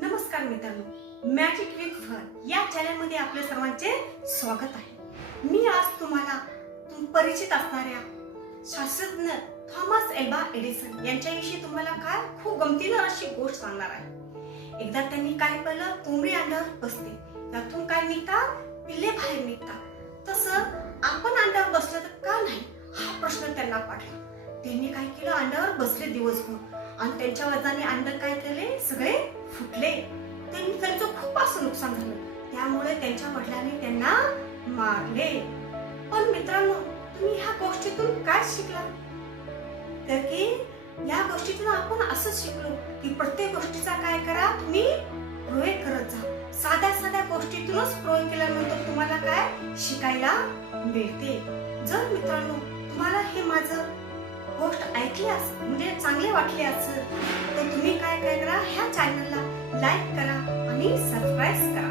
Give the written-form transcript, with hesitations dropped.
नमस्कार मित्रांनो, magic with fun या चॅनलमध्ये आपल्या सर्वांचे स्वागत आहे। मी आज तुम्हाला परिचित असणाऱ्या शास्त्रज्ञ थॉमस एल्वा एडिसन यांच्याविषयी तुम्हाला काय खूप गमतीदार अशी गोष्ट सांगणार आहे। एकदा त्यांनी काय पाहिलं, कोंबडी अंड्यावर बसते, त्यातून काय निघतात, पिल्ले बाहेर निघतात। तसं आपण अंड्यावर बसलं तर का नाही हा प्रश्न त्यांना पडला। त्यांनी काय केलं, अंड्यावर बसले दिवसभर आणि त्यांच्या वजनाने अंड काय केले, सगळे फुटले। त्यांचं खूप असं नुकसान झालं, त्यामुळे त्यांच्या वडिलांनी त्यांना मारले। पण मित्रांनो, तुम्ही ह्या गोष्टीतून काय शिकला? तर की या गोष्टीतून आपण असं शिकलो की प्रत्येक गोष्टीचा काय करा, तुम्ही प्रयोग करत जा। साध्या साध्या गोष्टीतूनच प्रयोग केल्यानंतर तुम्हाला काय शिकायला मिळते। जर मित्रांनो तुम्हाला हे माझं गोष्ट ऐकल्यास म्हणजे चांगले वाटले असेल तर तुम्ही काय करा, ह्या चॅनलला लाईक करा आणि सबस्क्राईब करा।